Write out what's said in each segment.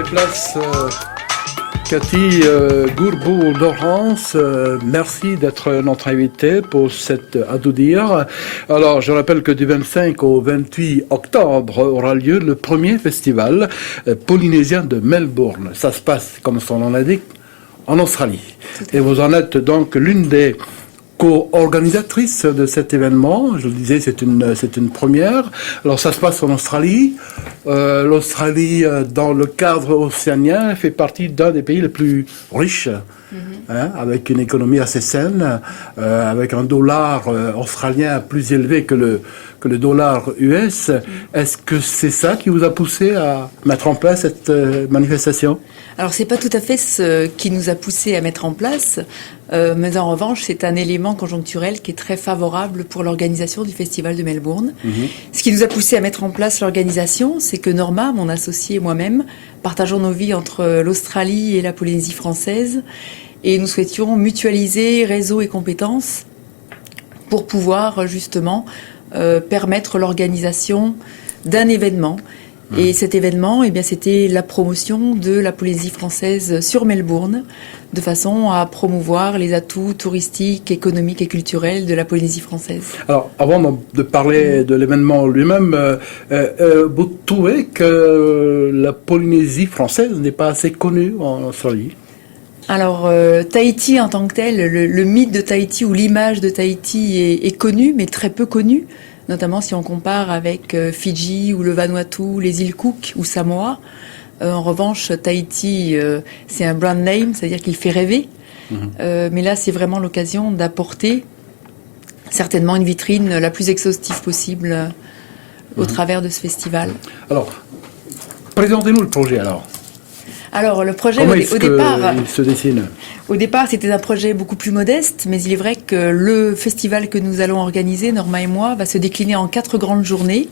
les places. Cathy Gourbeau-Laurence, merci d'être notre invitée pour cette Adoudir. Alors, je rappelle que du 25 au 28 octobre aura lieu le premier festival polynésien de Melbourne. Ça se passe, comme son nom l'indique, en Australie. Et vous en êtes donc l'une des co-organisatrice de cet événement. Je le disais, c'est une première. Alors, ça se passe en Australie. L'Australie, dans le cadre océanien, fait partie d'un des pays les plus riches, avec une économie assez saine, avec un dollar australien plus élevé que le dollar US. Est-ce que c'est ça qui vous a poussé à mettre en place cette manifestation? Alors, c'est pas tout à fait ce qui nous a poussé à mettre en place, mais en revanche, c'est un élément conjoncturel qui est très favorable pour l'organisation du Festival de Melbourne. Ce qui nous a poussé à mettre en place l'organisation, c'est que Norma, mon associé et moi-même, partageons nos vies entre l'Australie et la Polynésie française, et nous souhaitions mutualiser réseau et compétences pour pouvoir justement permettre l'organisation d'un événement. Et cet événement, eh bien, c'était la promotion de la Polynésie française sur Melbourne, de façon à promouvoir les atouts touristiques, économiques et culturels de la Polynésie française. Alors, avant de parler de l'événement lui-même, vous trouvez que la Polynésie française n'est pas assez connue en Australie? Alors, Tahiti en tant que tel, le mythe de Tahiti ou l'image de Tahiti est connue, mais très peu connue. Notamment si on compare avec Fidji ou le Vanuatu, les îles Cook ou Samoa. En revanche, Tahiti, c'est un brand name, c'est-à-dire qu'il fait rêver. Mais là, c'est vraiment l'occasion d'apporter certainement une vitrine la plus exhaustive possible au travers de ce festival. Alors, présentez-nous le projet alors. Alors, le projet, Comment au départ, il se dessine? Au départ, c'était un projet beaucoup plus modeste, mais il est vrai que le festival que nous allons organiser, Norma et moi, va se décliner en 4 grandes journées.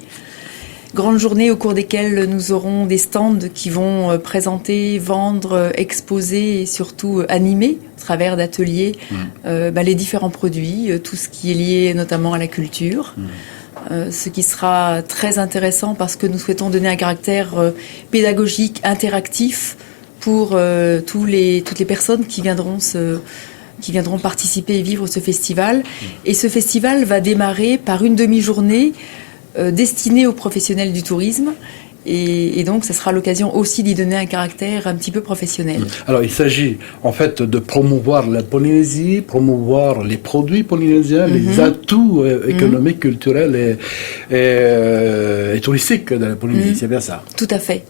Grandes journées au cours desquelles nous aurons des stands qui vont présenter, vendre, exposer et surtout animer, à travers d'ateliers, les différents produits, tout ce qui est lié notamment à la culture. Ce qui sera très intéressant parce que nous souhaitons donner un caractère pédagogique, interactif, pour toutes les personnes qui viendront participer et vivre ce festival. Et ce festival va démarrer par une demi-journée destinée aux professionnels du tourisme. Et donc, ça sera l'occasion aussi d'y donner un caractère un petit peu professionnel. Alors, il s'agit en fait de promouvoir la Polynésie, promouvoir les produits polynésiens, les atouts économiques, culturels et touristiques de la Polynésie. C'est bien ça? Tout à fait.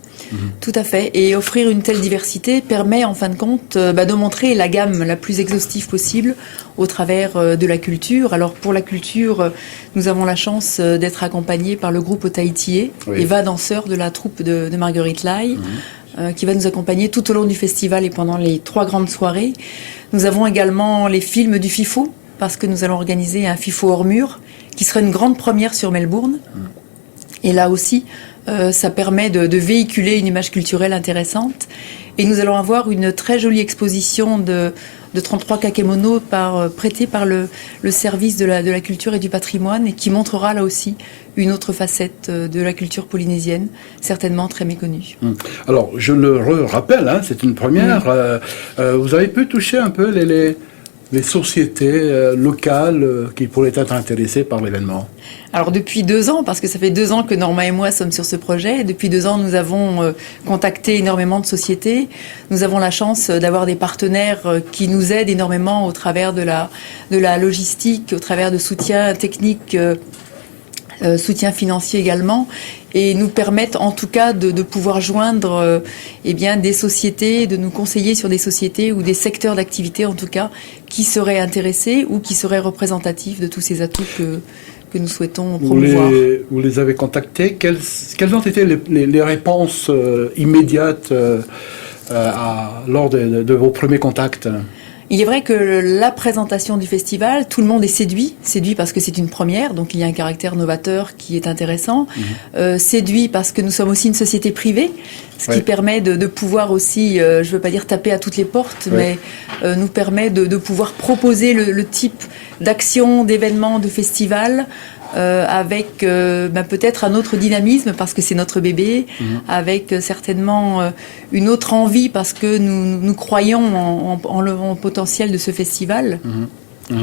Tout à fait. Et offrir une telle diversité permet, en fin de compte, de montrer la gamme la plus exhaustive possible au travers de la culture. Alors, pour la culture, nous avons la chance d'être accompagnés par le groupe Tahitié, Eva, danseur de la troupe de Marguerite Lai, qui va nous accompagner tout au long du festival et pendant les 3 grandes soirées. Nous avons également les films du FIFO, parce que nous allons organiser un FIFO hors mur, qui sera une grande première sur Melbourne. Et là aussi, ça permet de véhiculer une image culturelle intéressante. Et nous allons avoir une très jolie exposition de 33 kakémonos prêtés par le service de la culture et du patrimoine et qui montrera là aussi une autre facette de la culture polynésienne, certainement très méconnue. Alors, je le rappelle, c'est une première. Vous avez pu toucher un peu les sociétés locales qui pourraient être intéressées par l'événement? Alors depuis 2 ans, parce que ça fait 2 ans que Norma et moi sommes sur ce projet, depuis 2 ans nous avons contacté énormément de sociétés. Nous avons la chance d'avoir des partenaires qui nous aident énormément au travers de la logistique, au travers de soutien technique, soutien financier également, et nous permettent en tout cas de pouvoir joindre des sociétés, de nous conseiller sur des sociétés ou des secteurs d'activité en tout cas qui seraient intéressés ou qui seraient représentatifs de tous ces atouts que nous souhaitons promouvoir. Vous les avez contactés. Quelles ont été les réponses immédiates lors de vos premiers contacts? Il est vrai que la présentation du festival, tout le monde est séduit parce que c'est une première, donc il y a un caractère novateur qui est intéressant, séduit parce que nous sommes aussi une société privée, ce qui permet de pouvoir aussi, je ne veux pas dire taper à toutes les portes, mais nous permet de pouvoir proposer le type d'action, d'événement, de festival avec peut-être un autre dynamisme parce que c'est notre bébé, avec certainement une autre envie parce que nous croyons en le potentiel de ce festival.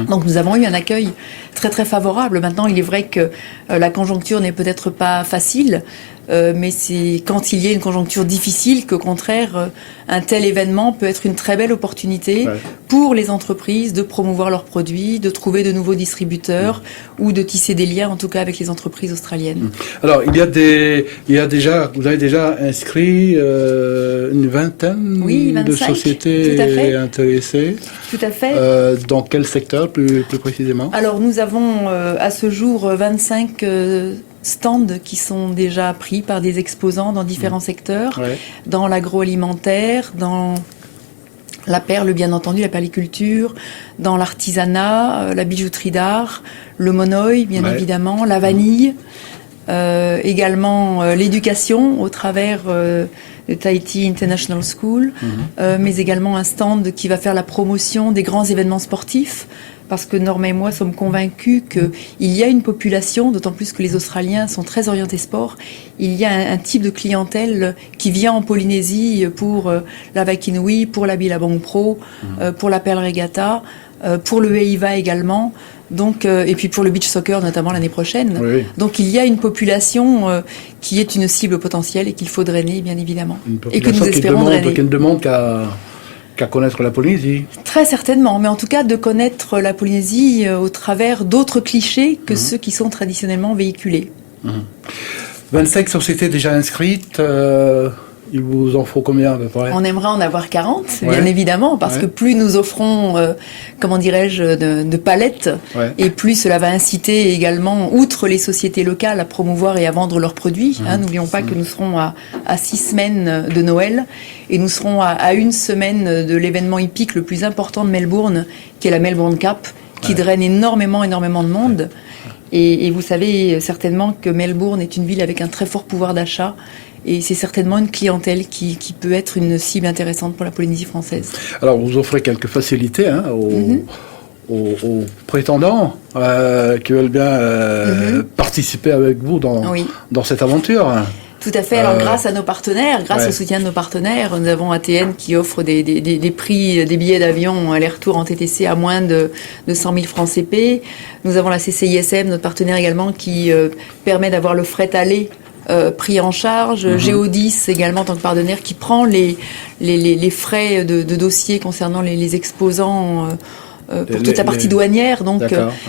Donc nous avons eu un accueil très très favorable. Maintenant, il est vrai que la conjoncture n'est peut-être pas facile, mais c'est quand il y a une conjoncture difficile qu'au contraire, un tel événement peut être une très belle opportunité pour les entreprises de promouvoir leurs produits, de trouver de nouveaux distributeurs ou de tisser des liens, en tout cas avec les entreprises australiennes. Alors, vous avez déjà inscrit une vingtaine de sociétés intéressées. Tout à fait. Dans quel secteur plus précisément? Alors, nous avons à ce jour 25 stands qui sont déjà pris par des exposants dans différents secteurs, dans l'agroalimentaire, dans la perle, bien entendu, la perliculture, dans l'artisanat, la bijouterie d'art, le monoï, bien évidemment, la vanille, également l'éducation au travers de Tahiti International School, mais également un stand qui va faire la promotion des grands événements sportifs, parce que Norma et moi sommes convaincus qu'il y a une population, d'autant plus que les Australiens sont très orientés sport, il y a un type de clientèle qui vient en Polynésie pour la Waikinoui, pour la Billabong Pro, pour la Perle Regatta, pour le Heiva également, donc, et puis pour le beach soccer notamment l'année prochaine. Oui. Donc il y a une population qui est une cible potentielle et qu'il faut drainer, bien évidemment. Et que nous espérons drainer. Qui ne demande qu'à connaître la Polynésie. Très certainement, mais en tout cas de connaître la Polynésie au travers d'autres clichés que ceux qui sont traditionnellement véhiculés. 25 sociétés déjà inscrites, il vous en faut combien à peu près? On aimerait en avoir 40, bien évidemment, parce que plus nous offrons, comment dirais-je, de palettes, et plus cela va inciter également, outre les sociétés locales, à promouvoir et à vendre leurs produits. N'oublions pas que nous serons à 6 semaines de Noël, et nous serons à 1 semaine de l'événement hippique le plus important de Melbourne, qui est la Melbourne Cup, qui draine énormément de monde. Et vous savez certainement que Melbourne est une ville avec un très fort pouvoir d'achat, et c'est certainement une clientèle qui peut être une cible intéressante pour la Polynésie française. Alors, vous offrez quelques facilités aux prétendants qui veulent bien participer avec vous dans cette aventure. Tout à fait. Alors, grâce à nos partenaires, grâce au soutien de nos partenaires, nous avons ATN qui offre des prix, des billets d'avion aller-retour en TTC à moins de 100 000 francs CP. Nous avons la CCISM, notre partenaire également, qui permet d'avoir le fret aller pris en charge. Géodis également en tant que partenaire qui prend les frais de dossier concernant les exposants pour toute la partie douanière. Donc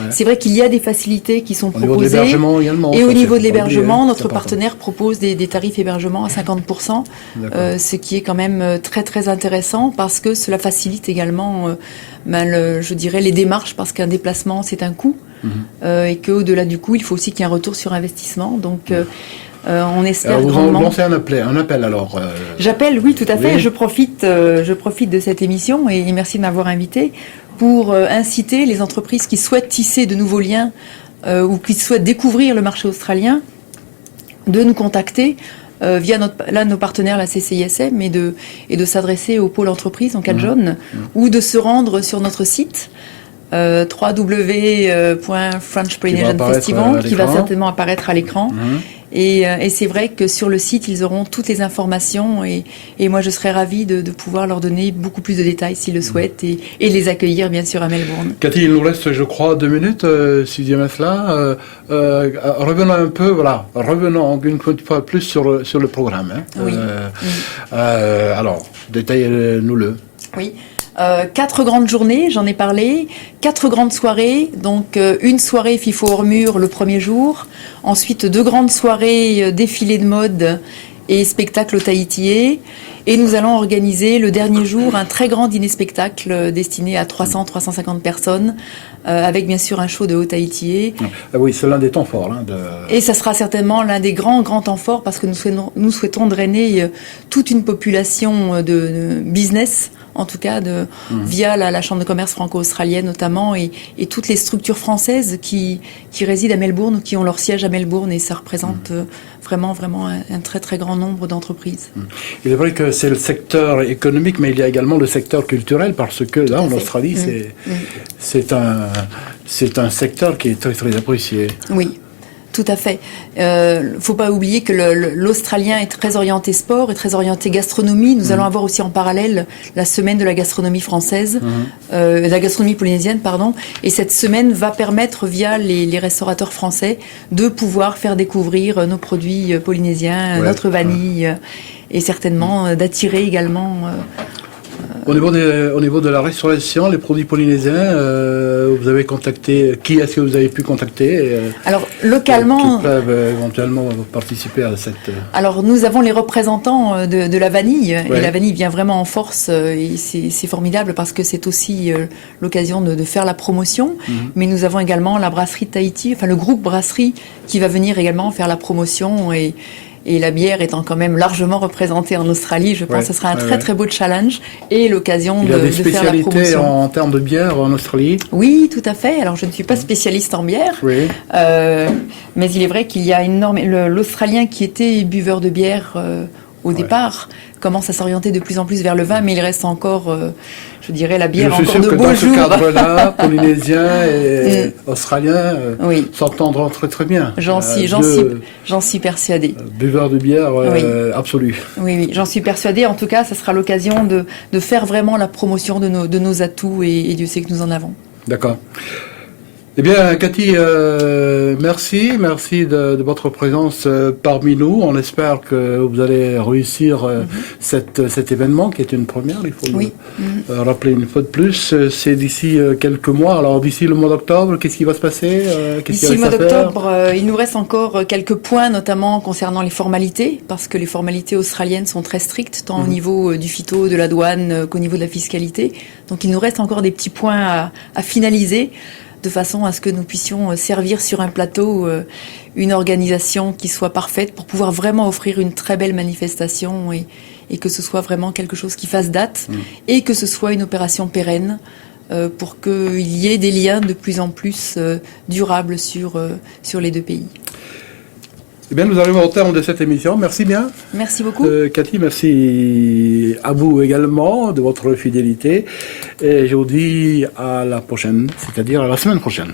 c'est vrai qu'il y a des facilités qui sont proposées. Au niveau de l'hébergement également. Et au niveau de l'hébergement, notre partenaire propose des tarifs hébergement à 50%, ce qui est quand même très très intéressant parce que cela facilite également je dirais les démarches, parce qu'un déplacement c'est un coût et qu'au-delà du coût il faut aussi qu'il y ait un retour sur investissement. Donc on espère grandement. Vous lancez un appel alors. J'appelle, oui, tout à fait. Je profite de cette émission et merci de m'avoir invité pour inciter les entreprises qui souhaitent tisser de nouveaux liens ou qui souhaitent découvrir le marché australien de nous contacter via nos partenaires, la CCISM, et de s'adresser au pôle entreprise en Cajon ou de se rendre sur notre site www.French Polynesian Festival qui va certainement apparaître à l'écran. Et c'est vrai que sur le site, ils auront toutes les informations et moi, je serais ravie de pouvoir leur donner beaucoup plus de détails s'ils le souhaitent et les accueillir, bien sûr, à Melbourne. Cathy, il nous reste, je crois, 2 minutes, si je dis cela. Revenons une fois plus sur le programme. Oui. Alors, détaillez-nous-le. Oui. 4 grandes journées, j'en ai parlé, 4 grandes soirées, donc une soirée FIFO hors mur le premier jour, ensuite 2 grandes soirées défilé de mode et spectacle au Tahitié, et nous allons organiser le dernier jour un très grand dîner-spectacle destiné à 300-350 personnes, avec bien sûr un show de haut Tahitié. Ah oui, c'est l'un des temps forts. Et ça sera certainement l'un des grands temps forts parce que nous souhaitons drainer toute une population de business, en tout cas via la Chambre de commerce franco-australienne notamment, et toutes les structures françaises qui résident à Melbourne ou qui ont leur siège à Melbourne, et ça représente vraiment un très très grand nombre d'entreprises. Il est vrai que c'est le secteur économique, mais il y a également le secteur culturel, parce que là en Australie c'est un secteur qui est très très apprécié. Oui. Tout à fait. Faut pas oublier que l'Australien est très orienté sport et très orienté gastronomie. Nous allons avoir aussi en parallèle la semaine de la gastronomie française, de la gastronomie polynésienne, pardon. Et cette semaine va permettre, via les restaurateurs français, de pouvoir faire découvrir nos produits polynésiens, notre vanille, et certainement d'attirer également... Au niveau de la restauration, les produits polynésiens, vous avez contacté, qui est-ce que vous avez pu contacter Alors, localement... qui peuvent éventuellement participer à cette... Alors, nous avons les représentants de la vanille, et la vanille vient vraiment en force, et c'est formidable parce que c'est aussi l'occasion de faire la promotion. Mais nous avons également la brasserie de Tahiti, enfin le groupe brasserie, qui va venir également faire la promotion, et la bière étant quand même largement représentée en Australie, je pense que ce sera un très beau challenge et l'occasion de faire la promotion. Il y a des spécialités en termes de bière en Australie? Oui, tout à fait. Alors je ne suis pas spécialiste en bière, mais il est vrai qu'il y a l'Australien qui était buveur de bière au départ commence à s'orienter de plus en plus vers le vin, mais il reste encore, je dirais, la bière encore de beaux jours. Je suis sûr que dans ce cadre-là, polynésien et australien s'entendront très très bien. J'en suis persuadée. Buveur de bière absolu. Oui, j'en suis persuadée. En tout cas, ça sera l'occasion de faire vraiment la promotion de nos atouts, et Dieu sait que nous en avons. D'accord. Eh bien, Cathy, merci de votre présence parmi nous. On espère que vous allez réussir cet événement qui est une première, il faut le rappeler une fois de plus. C'est d'ici quelques mois. Alors, d'ici le mois d'octobre, qu'est-ce qui va se passer? D'ici le mois d'octobre, il nous reste encore quelques points, notamment concernant les formalités, parce que les formalités australiennes sont très strictes, tant au niveau du phyto, de la douane, qu'au niveau de la fiscalité. Donc, il nous reste encore des petits points à finaliser, de façon à ce que nous puissions servir sur un plateau une organisation qui soit parfaite pour pouvoir vraiment offrir une très belle manifestation, et que ce soit vraiment quelque chose qui fasse date, et que ce soit une opération pérenne pour qu'il y ait des liens de plus en plus durables sur les deux pays. Eh bien, nous arrivons au terme de cette émission. Merci bien. Merci beaucoup. Cathy, merci à vous également de votre fidélité. Et je vous dis à la prochaine, c'est-à-dire à la semaine prochaine.